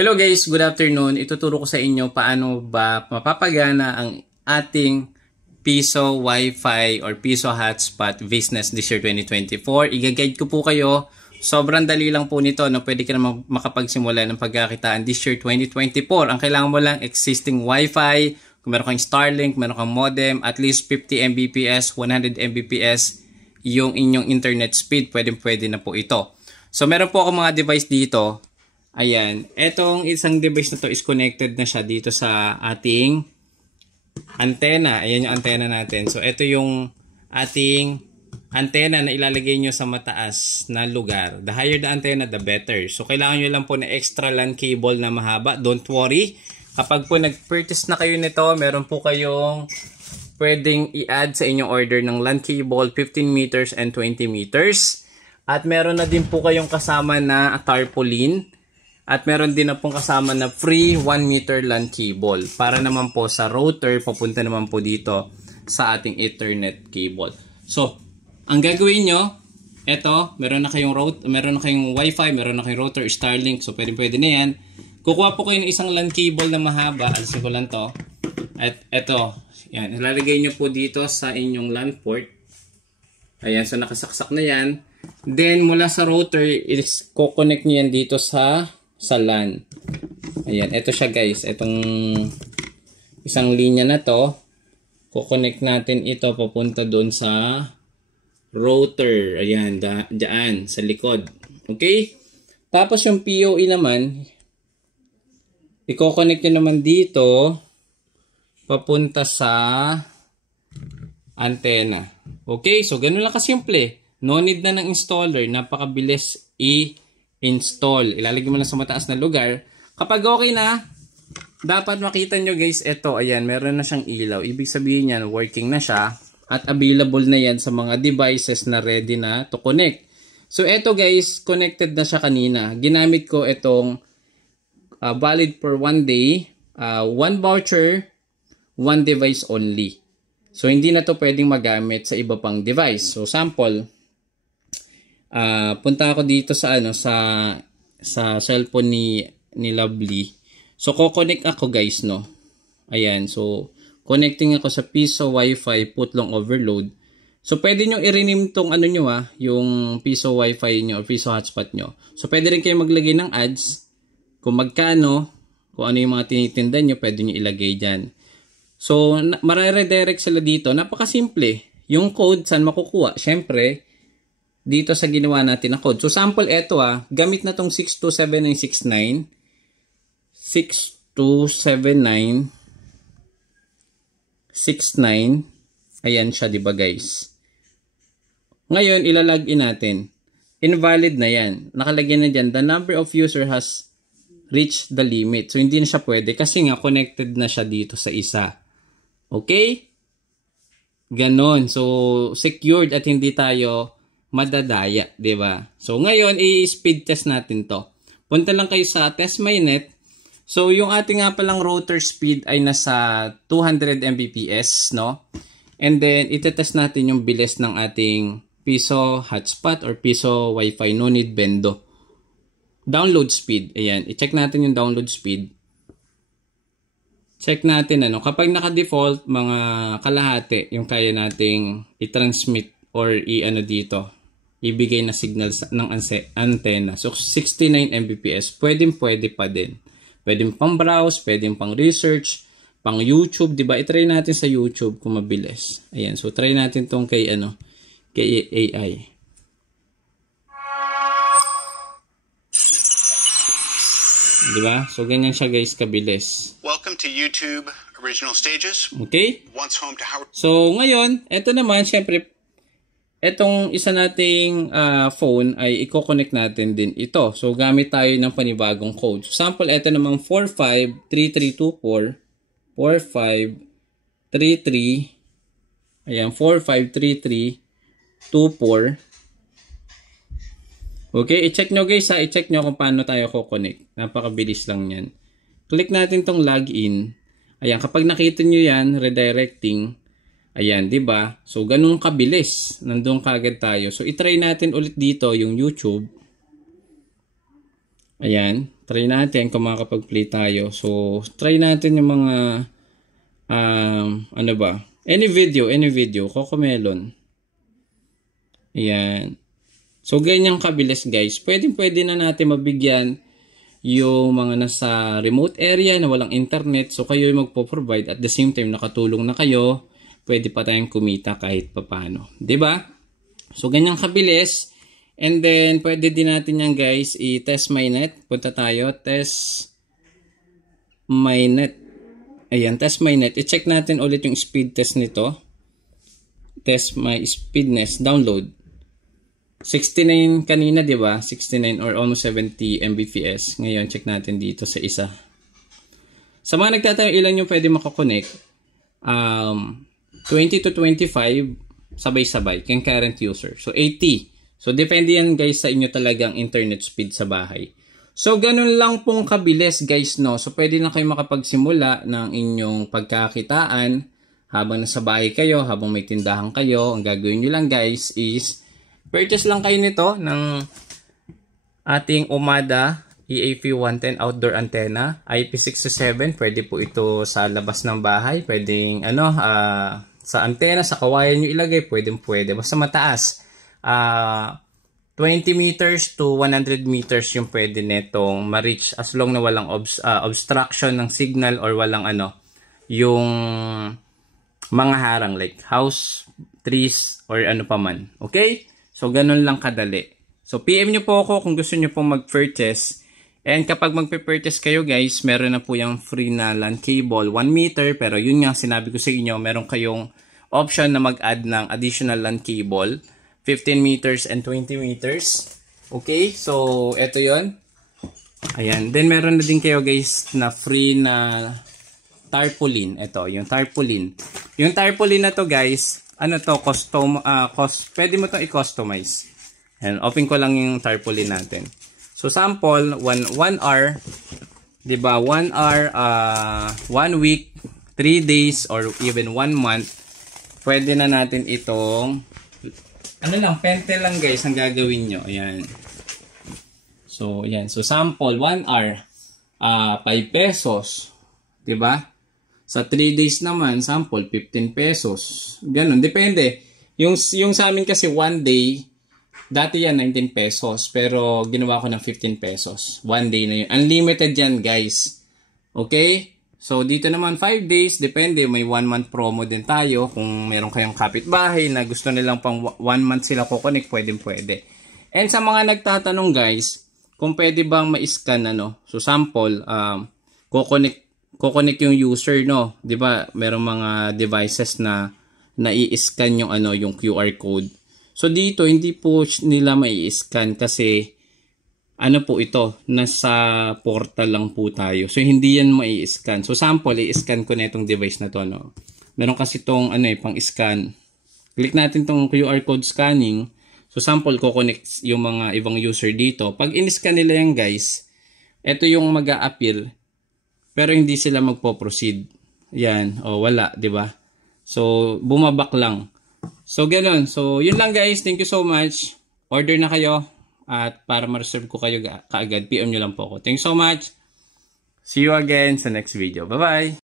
Hello guys, good afternoon. Ituturo ko sa inyo paano ba mapapagana ang ating Piso Wi-Fi or Piso Hotspot Business this year 2024. Iga-guide ko po kayo. Sobrang dali lang po nito na pwede ka na makapagsimula ng pagkakitaan this year 2024. Ang kailangan mo lang existing Wi-Fi, kung meron kang Starlink, meron kang modem, at least 50 Mbps, 100 Mbps yung inyong internet speed, pwede na po ito. So meron po ako mga device dito. Ayan, etong isang device na to is connected na siya dito sa ating antenna. Ayan yung antenna natin. So ito yung ating antenna na ilalagay nyo sa mataas na lugar. The higher the antenna, the better. So kailangan nyo lang po na extra LAN cable na mahaba. Don't worry. Kapag po nag-purchase na kayo nito, meron po kayong pwedeng i-add sa inyong order ng LAN cable 15 meters and 20 meters. At meron na din po kayong kasama na tarpaulin. At meron din na pong kasama na free 1 meter LAN cable para naman po sa router, papunta naman po dito sa ating Ethernet cable. So, ang gagawin nyo, eto, meron na kayong Wi-Fi, meron na kayong router, Starlink, so pwede na yan. Kukuha po kayo ng isang LAN cable na mahaba, alisin ko lang to. At eto, yan, ilalagay nyo po dito sa inyong LAN port. Ayan, so nakasaksak na yan. Then, mula sa router, i-connect nyo yan dito sa LAN. Ayan, ito siya guys. Itong isang linya na to, kukonect natin ito papunta doon sa router. Ayan, dyan sa likod. Okay? Tapos yung PoE naman, i-connect nyo naman dito papunta sa antenna. Okay? So, ganun lang kasimple. No need na ng installer. Napakabilis i-install. Ilalagay mo lang sa mataas na lugar. Kapag okay na, dapat makita nyo guys, ito, ayan, meron na siyang ilaw. Ibig sabihin yan, working na siya at available na yan sa mga devices na ready na to connect. So, ito guys, connected na siya kanina. Ginamit ko itong valid for 1 day, 1 voucher, 1 device only. So, hindi na to pwedeng magamit sa iba pang device. So, sample, punta ako dito sa cellphone ni Lovely. So ko-connect ako guys, no. Ayan, so connecting ako sa Piso Wi-Fi putlong overload. So pwede niyo i-rename tong nyo yung Piso Wi-Fi nyo o Piso hotspot nyo. So pwede rin kayo maglagay ng ads kung magkano, kung ano yung mga tinitinda nyo, pwede niyo ilagay diyan. So mare-redirect sila dito. Napakasimple. Yung code saan makukuha? Syempre dito sa ginawa natin na code. So, sample ito gamit na tong 627969. 627969. Ayan siya, diba guys? Ngayon, ilalagin natin. Invalid na yan. Nakalagay na dyan, the number of user has reached the limit. So, hindi na siya pwede kasi nga connected na siya dito sa isa. Okay? Ganon. So, secured at hindi tayo madadaya, di ba? So, ngayon, i-speed test natin to. Punta lang kayo sa TestMyNet. So, yung ating nga palang router speed ay nasa 200 Mbps, no? And then, itetest natin yung bilis ng ating Piso hotspot or Piso Wi-Fi. No need bendo. Download speed. Ayan, i-check natin yung download speed. Check natin, kapag naka-default, mga kalahati, yung kaya nating i-transmit or dito. Ibigay na signal ng antenna. So, 69 Mbps. Pwede pa din. Pwede pang browse, pwede pang research, pang YouTube. Diba? I-try natin sa YouTube kung mabilis. Ayan. So, try natin tong kay AI. Diba? So, ganyan siya guys, kabilis. Welcome to YouTube Original Stages. Okay? Once home to Howard. So, ngayon, ito naman, syempre, etong isa nating phone ay i-connect natin din ito. So, gamit tayo ng panibagong code. So, sample, ito namang 453324. 4533. Ayan, 453324. Okay, i-check nyo guys i-check nyo kung paano tayo ko-connect. Napakabilis lang yan. Click natin tong login. Ayan, kapag nakita nyo yan, redirecting. Ayan, 'di ba? So ganun kabilis. Nandoon kaagad tayo. So i-try natin ulit dito yung YouTube. Ayan, try natin kung makakapag-play tayo. So, try natin yung mga, ano ba? Any video, Cocomelon. Ayan. So, ganyang kabilis guys. Pwede na natin mabigyan yung mga nasa remote area na walang internet. So, kayo yung magpo-provide. At the same time, nakatulong na kayo. Pwede pa tayong kumita kahit papano. Diba? So, ganyang kabilis. And then, pwede din natin yan guys, i-test my net. Punta tayo, test my net. Ayan, test my net. I-check natin ulit yung speed test nito. Test my speedness, download. 69 kanina, di ba? 69 or almost 70 Mbps. Ngayon, check natin dito sa isa. Sa mga nagtatanong ilan yung pwede makakonect, 20 to 25, sabay-sabay, concurrent user. So, 80. So, depende yan guys sa inyo talagang internet speed sa bahay. So, ganun lang pong kabilis guys, no? So, pwede na kayo makapagsimula ng inyong pagkakitaan habang nasa bahay kayo, habang may tindahan kayo. Ang gagawin nyo lang guys is purchase lang kayo nito ng ating Omada EAP110 outdoor antenna, IP67. Pwede po ito sa labas ng bahay. Pwedeng sa antena, sa kawayan nyo ilagay. Pwede. Basta mataas. 20 meters to 100 meters yung pwede netong ma-reach as long na walang obstruction ng signal or walang yung mga harang like house, trees, or ano pa man. Okay? So, ganun lang kadali. So, PM nyo po ako kung gusto nyo pong mag-purchase. And kapag mag-purchase kayo guys, meron na po yung free na LAN cable, 1 meter. Pero yun nga, sinabi ko sa inyo, meron kayong option na mag-add ng additional LAN cable, 15 meters and 20 meters. Okay? So, eto yun. Ayan. Then, meron na din kayo guys na free na tarpaulin. Ito, yung tarpaulin. Yung tarpaulin na to guys, pwede mo itong i-customize. And open ko lang yung tarpaulin natin. So, sample, 1 hour, diba? 1 hour, 1 week, 3 days, or even 1 month. Pwede na natin itong, pentel lang guys, ang gagawin nyo. Ayan. So, ayan. So, sample, 1 hour, 5 pesos. Diba? Sa 3 days naman, sample, 15 pesos. Ganun, depende. Yung sa amin kasi 1 day, dati yan 19 pesos. Pero ginawa ko ng 15 pesos. 1 day na yun. Unlimited yan guys. Okay? So dito naman 5 days, depende. May 1 month promo din tayo. Kung meron kayong kapitbahay na gusto nilang pang 1 month sila kukonek, pwede. And sa mga nagtatanong guys, kung pwede bang ma-scan So sample, kukonek yung user, no? 'Di ba? Merong mga devices na i-scan yung yung QR code. So dito hindi po nila mai-scan kasi po ito, nasa portal lang po tayo. So hindi yan mai-scan. So sample, i-scan ko na itong device na to, no. Meron kasi itong pang-scan. Click natin tong QR code scanning. So sample ko connect yung mga ibang user dito. Pag in-scan nila yan, guys, ito yung mag-a-appear. Pero hindi sila magpo-proceed. Yan, wala, 'di ba? So bumabak lang. So ganun. So yun lang guys. Thank you so much. Order na kayo at para ma-reserve ko kayo kaagad, PM nyo lang po ako. Thanks so much. See you again sa next video. Bye-bye.